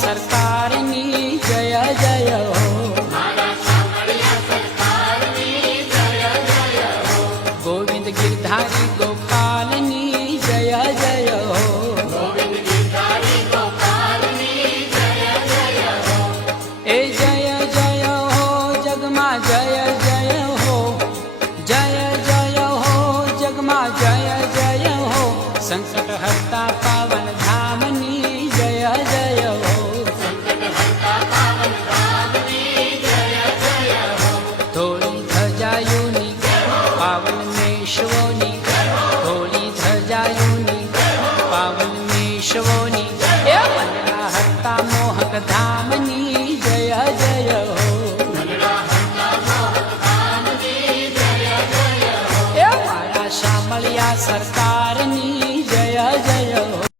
સરકારની જય જય હો, ગોવિંદ ગિરધારી ગોપાલની જય જય હો, એ જય જય હો જગમાં જય જય હો, જય જય હો જગમાં જય જય હો, સંકટ હરતા પાવન ધામની જય જય હો, ધોળી ધજાયુની પાવન મેશ્વોની, ધોળી ધજાયુની પાવન મેશ્વોની